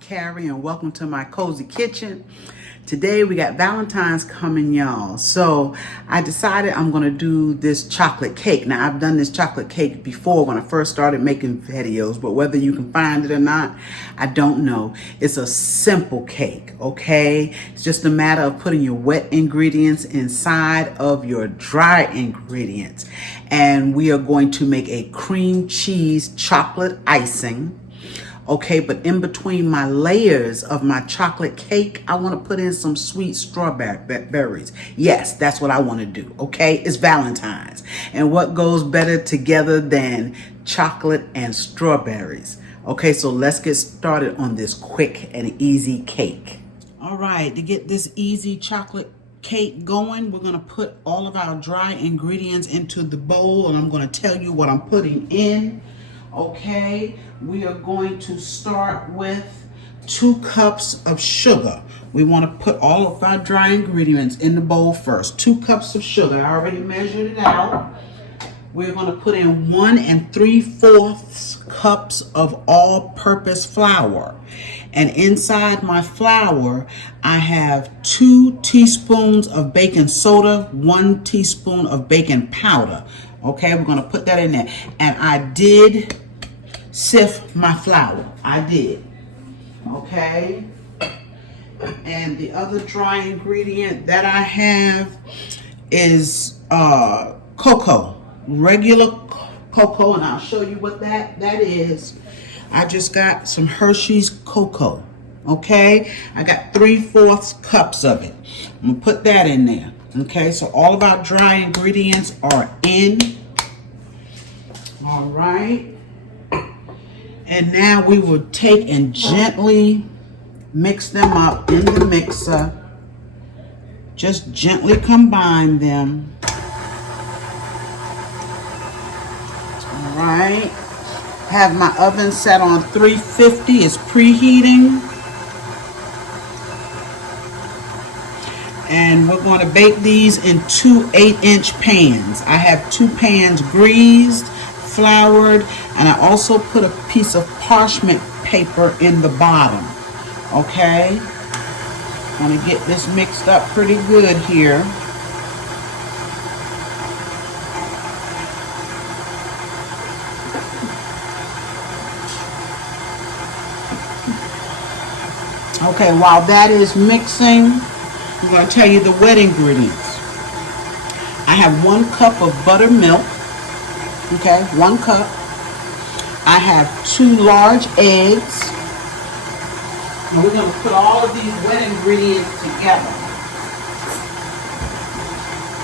Carrie, and welcome to my cozy kitchen. Today we got Valentine's coming, y'all. So I decided I'm gonna do this chocolate cake. Now I've done this chocolate cake before when I first started making videos, but whether you can find it or not, I don't know. It's a simple cake, okay? It's just a matter of putting your wet ingredients inside of your dry ingredients. And we are going to make a cream cheese chocolate icing. Okay, but in between my layers of my chocolate cake, I want to put in some sweet strawberries. Yes, that's what I want to do, okay? It's Valentine's. And what goes better together than chocolate and strawberries? Okay, so let's get started on this quick and easy cake. All right, to get this easy chocolate cake going, we're going to put all of our dry ingredients into the bowl, and I'm going to tell you what I'm putting in. Okay, we are going to start with 2 cups of sugar. We want to put all of our dry ingredients in the bowl first. 2 cups of sugar. I already measured it out. We're going to put in 1 3/4 cups of all-purpose flour. And inside my flour, I have 2 teaspoons of baking soda, 1 teaspoon of baking powder. Okay, we're going to put that in there. And I did sift my flour. I did. Okay. And the other dry ingredient that I have is cocoa. Regular cocoa. And I'll show you what that is. I just got some Hershey's cocoa. Okay. I got 3/4 cups of it. I'm going to put that in there. Okay, so all of our dry ingredients are in. All right. And now we will take and gently mix them up in the mixer. Just gently combine them. All right. Have my oven set on 350. It's preheating. And we're going to bake these in 2 8-inch pans. I have 2 pans greased, floured, and I also put a piece of parchment paper in the bottom. Okay? I'm going to get this mixed up pretty good here. Okay, while that is mixing, I'm going to tell you the wet ingredients. I have 1 cup of buttermilk. Okay, 1 cup. I have 2 large eggs. And we're going to put all of these wet ingredients together.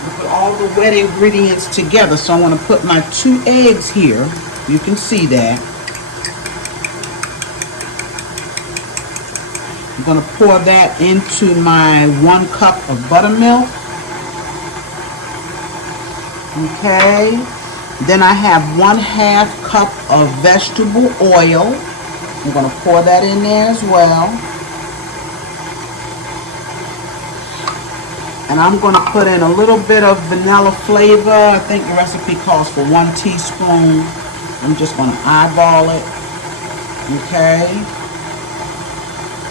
We'll put all the wet ingredients together. So I'm going to put my 2 eggs here. You can see that. I'm going to pour that into my 1 cup of buttermilk. Okay. Then I have 1/2 cup of vegetable oil. I'm going to pour that in there as well. And I'm going to put in a little bit of vanilla flavor. I think the recipe calls for 1 teaspoon. I'm just going to eyeball it. Okay.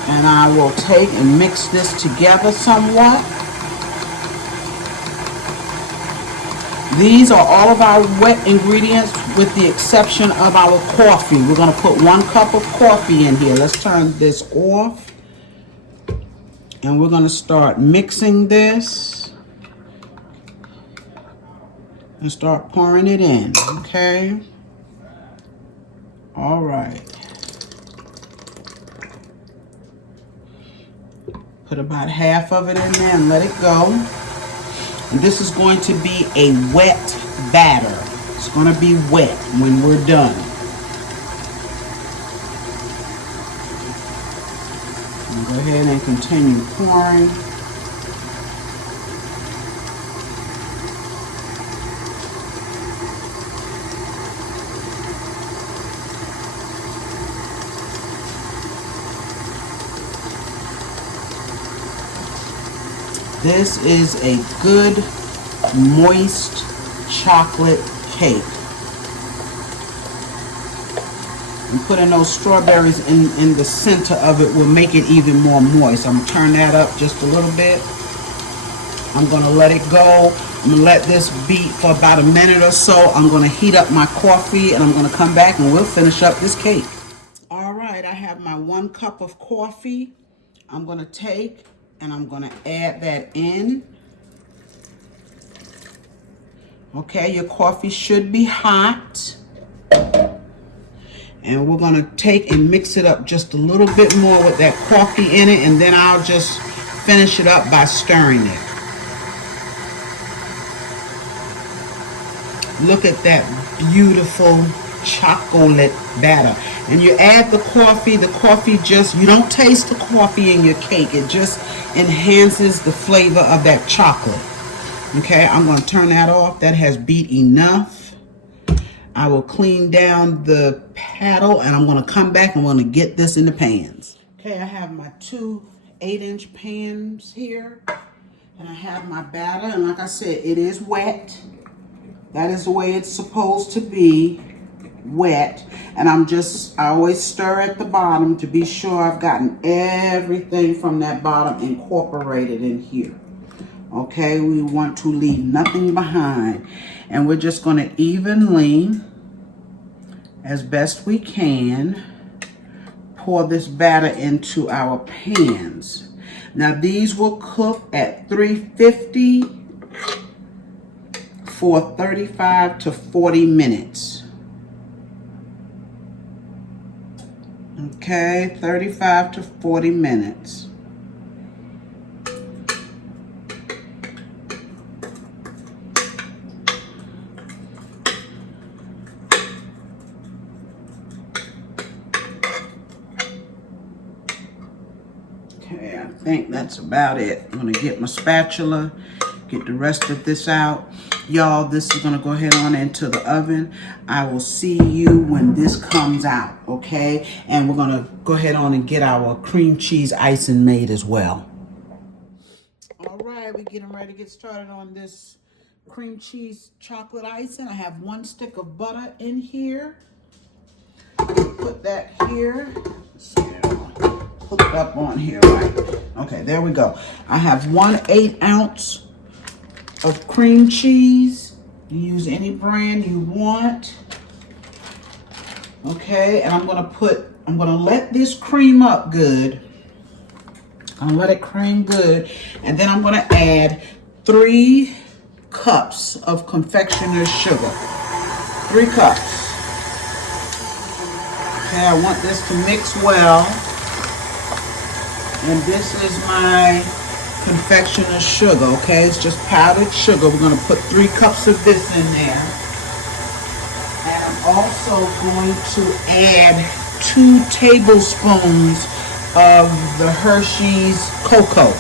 And I will take and mix this together somewhat. These are all of our wet ingredients with the exception of our coffee. We're going to put 1 cup of coffee in here. Let's turn this off. And we're going to start mixing this. And start pouring it in. Okay. All right. Put about half of it in there and let it go. And this is going to be a wet batter. It's going to be wet when we're done. And go ahead and continue pouring. This is a good, moist chocolate cake. And putting those strawberries in the center of it will make it even more moist. I'm going to turn that up just a little bit. I'm going to let it go. I'm going to let this beat for about a minute or so. I'm going to heat up my coffee and I'm going to come back and we'll finish up this cake. All right, I have my 1 cup of coffee. I'm going to take and I'm going to add that in. Okay, your coffee should be hot. And we're going to take and mix it up just a little bit more with that coffee in it, and then I'll just finish it up by stirring it. Look at that beautiful chocolate batter. And you add the coffee just, you don't taste the coffee in your cake. It just enhances the flavor of that chocolate. Okay, I'm going to turn that off. That has beat enough. I will clean down the paddle and I'm going to come back and I'm going to get this in the pans. Okay, I have my 2 8-inch pans here. And I have my batter. And like I said, it is wet. That is the way it's supposed to be. Wet. And I always stir at the bottom to be sure I've gotten everything from that bottom incorporated in here. Okay, we want to leave nothing behind. And we're just going to evenly, as best we can, pour this batter into our pans. Now these will cook at 350 for 35 to 40 minutes. Okay, 35 to 40 minutes. Okay, I think that's about it. I'm going to get my spatula, get the rest of this out. Y'all, this is going to go ahead on into the oven. I will see you when this comes out, okay? And we're going to go ahead on and get our cream cheese icing made as well. All right, we're getting ready to get started on this cream cheese chocolate icing. I have 1 stick of butter in here. Put that here. Let's see. Hooked up on here, right? Okay, there we go. I have 1 8-ounce of cream cheese. You use any brand you want. Okay, and I'm gonna let this cream up good. I'm gonna let it cream good, and then I'm gonna add 3 cups of confectioner's sugar. 3 cups. Okay, I want this to mix well. And this is my confectioner's sugar, okay? It's just powdered sugar. We're going to put 3 cups of this in there. And I'm also going to add 2 tablespoons of the Hershey's cocoa,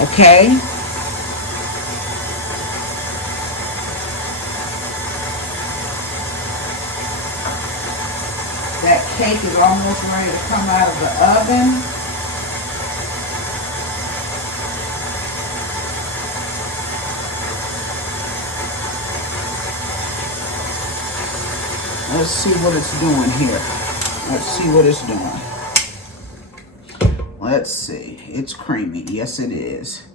okay? That cake is almost ready to come out of the oven. Let's see what it's doing here. Let's see what it's doing. Let's see. It's creamy. Yes, it is.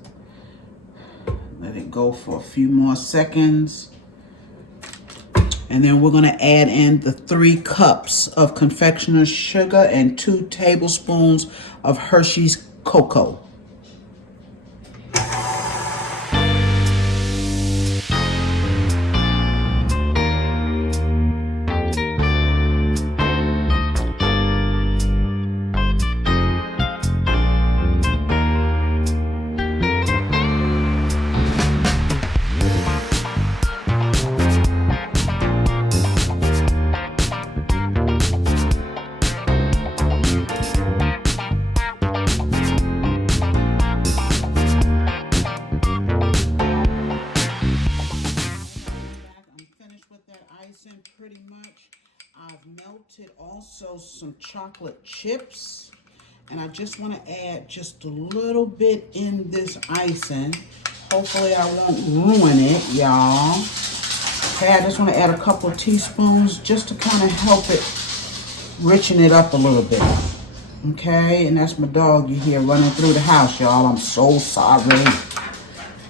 Let it go for a few more seconds. And then we're going to add in the 3 cups of confectioner's sugar and 2 tablespoons of Hershey's cocoa. Pretty much. I've melted also some chocolate chips, and I just want to add just a little bit in this icing. Hopefully I won't ruin it, y'all. Okay, I just want to add a couple of teaspoons just to kind of help it richen it up a little bit. Okay, and that's my dog you hear running through the house, y'all. I'm so sorry.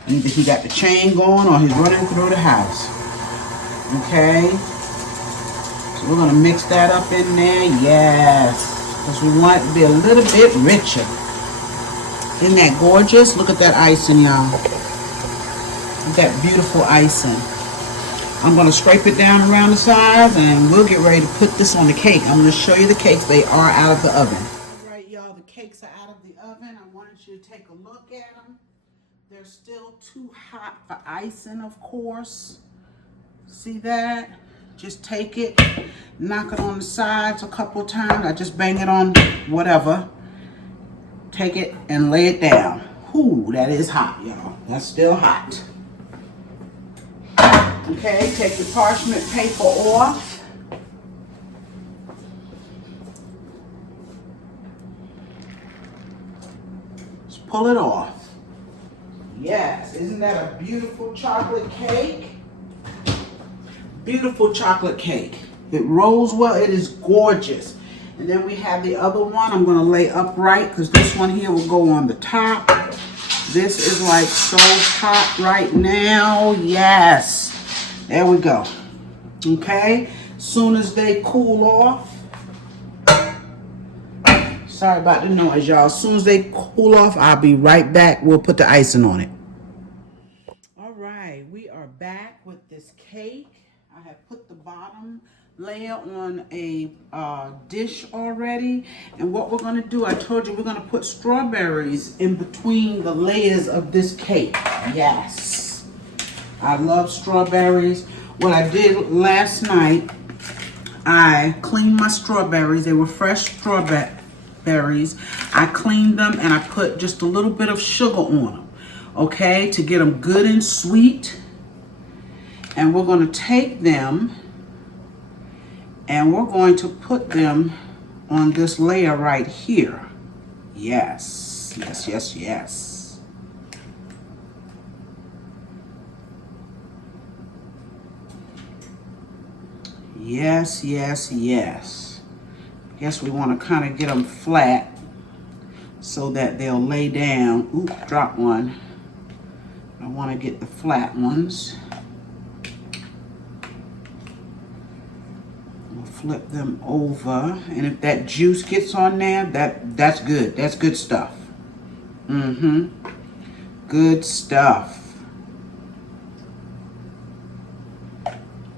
Either he got the chain going or he's running through the house. Okay, so we're gonna mix that up in there, yes, because we want it to be a little bit richer. Isn't that gorgeous? Look at that icing, y'all. That beautiful icing. I'm going to scrape it down around the sides and we'll get ready to put this on the cake. I'm going to show you the cakes. They are out of the oven. All right, y'all, the cakes are out of the oven. I wanted you to take a look at them. They're still too hot for icing, of course. See that? Just take it, knock it on the sides a couple times. I just bang it on whatever. Take it and lay it down. Ooh, that is hot, y'all. That's still hot. Okay, take the parchment paper off. Just pull it off. Yes, isn't that a beautiful chocolate cake? Beautiful chocolate cake. It rolls well, it is gorgeous. And then we have the other one I'm gonna lay upright because this one here will go on the top. This is like so hot right now, yes. There we go. Okay, soon as they cool off, sorry about the noise, y'all. As soon as they cool off, I'll be right back. We'll put the icing on it. All right, we are back with this cake. I have put the bottom layer on a dish already. And what we're gonna do, I told you we're gonna put strawberries in between the layers of this cake. Yes. I love strawberries. What I did last night, I cleaned my strawberries. They were fresh strawberries. I cleaned them and I put just a little bit of sugar on them, okay, to get them good and sweet. And we're going to take them and we're going to put them on this layer right here. Yes, yes, yes, yes. Yes, yes, yes. Guess we want to kind of get them flat so that they'll lay down. Ooh, drop one. I want to get the flat ones. We'll flip them over. And if that juice gets on there, that's good. That's good stuff. Good stuff.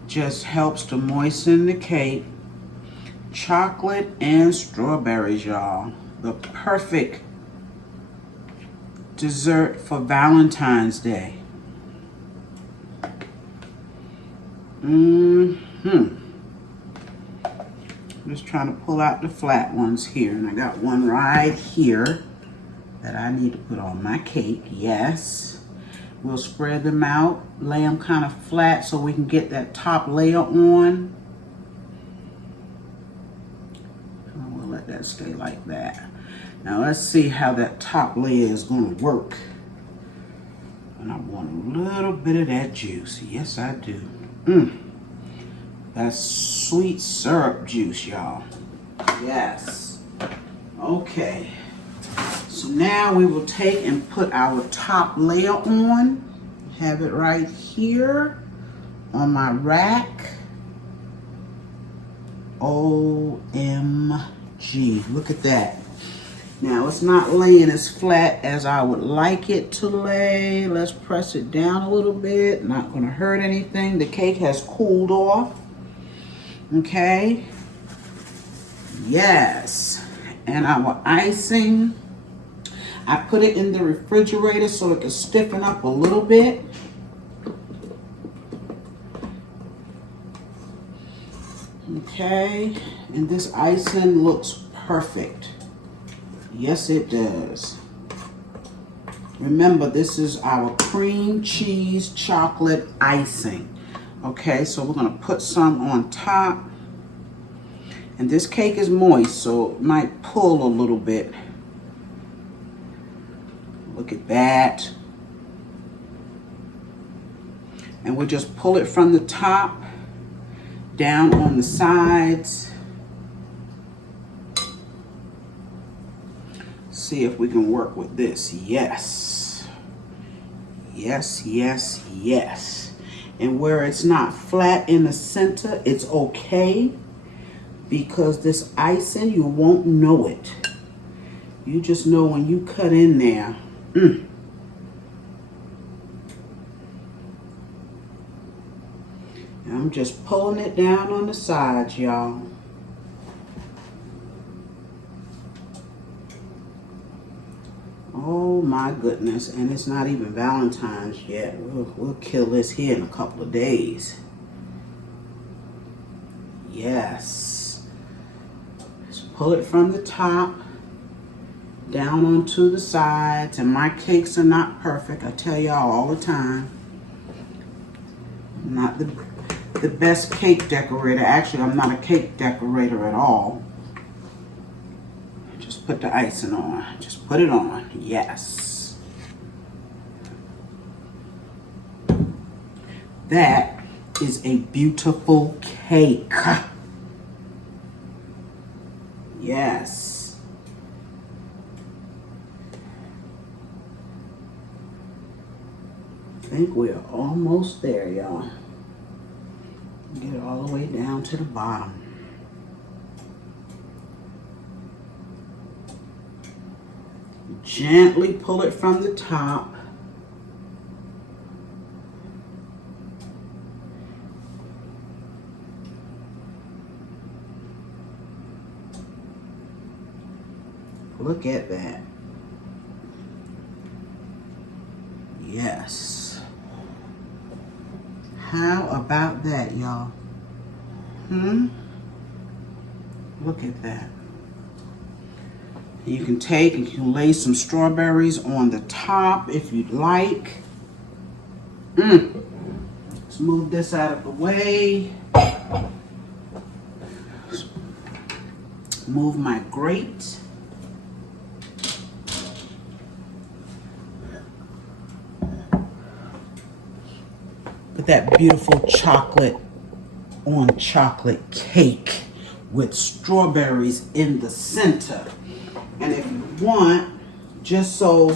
Just helps to moisten the cake. Chocolate and strawberries, y'all. The perfect dessert for Valentine's Day. I'm just trying to pull out the flat ones here. And I got one right here that I need to put on my cake. Yes. We'll spread them out, lay them kind of flat so we can get that top layer on. And we'll let that stay like that. Now let's see how that top layer is going to work. And I want a little bit of that juice. Yes, I do. That's sweet syrup juice, y'all. Yes. Okay. So now we will take and put our top layer on. Have it right here on my rack. OMG, look at that. Now it's not laying as flat as I would like it to lay. Let's press it down a little bit. Not gonna hurt anything. The cake has cooled off. Okay. Yes. And our icing, I put it in the refrigerator so it can stiffen up a little bit. Okay, and this icing looks perfect. Yes, it does. Remember, this is our cream cheese chocolate icing. Okay, so we're gonna put some on top. And this cake is moist, so it might pull a little bit. Look at that. And we'll just pull it from the top down on the sides. see if we can work with this. Yes. Yes, yes, yes. And where it's not flat in the center, it's okay. Because this icing, you won't know it. You just know when you cut in there. And I'm just pulling it down on the sides, y'all. Oh my goodness, and it's not even Valentine's yet. We'll kill this here in a couple of days. Yes. Just pull it from the top down onto the sides. And my cakes are not perfect. I tell y'all all the time. I'm not the best cake decorator. Actually, I'm not a cake decorator at all. Just put the icing on. Just put it on. Yes. That is a beautiful cake. Yes. I think we're almost there, y'all. Get it all the way down to the bottom. Gently pull it from the top. Look at that. Yes. How about that, y'all? Look at that. You can take and you can lay some strawberries on the top if you'd like. Let's move this out of the way. Move my grate. Put that beautiful chocolate on chocolate cake with strawberries in the center. And if you want, just so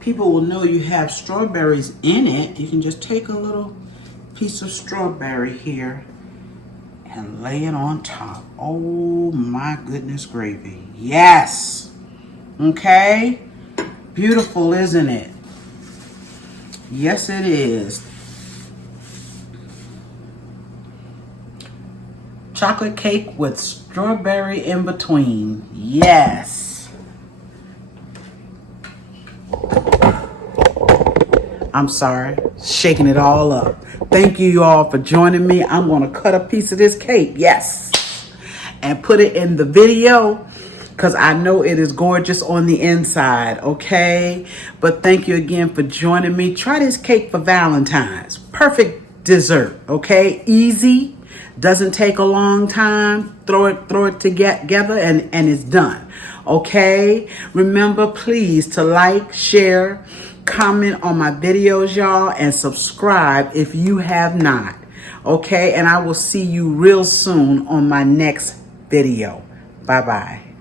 people will know you have strawberries in it, you can just take a little piece of strawberry here and lay it on top. Oh my goodness gravy. Yes. Okay. Beautiful, isn't it? Yes, it is. Chocolate cake with strawberry in between. Yes. I'm sorry. Shaking it all up. Thank you all for joining me. I'm going to cut a piece of this cake. Yes. And put it in the video, because I know it is gorgeous on the inside, okay? But thank you again for joining me. Try this cake for Valentine's. Perfect dessert, okay? Easy, doesn't take a long time. Throw it together and it's done, okay? Remember, please, to like, share, comment on my videos, y'all, and subscribe if you have not, okay? And I will see you real soon on my next video. Bye-bye.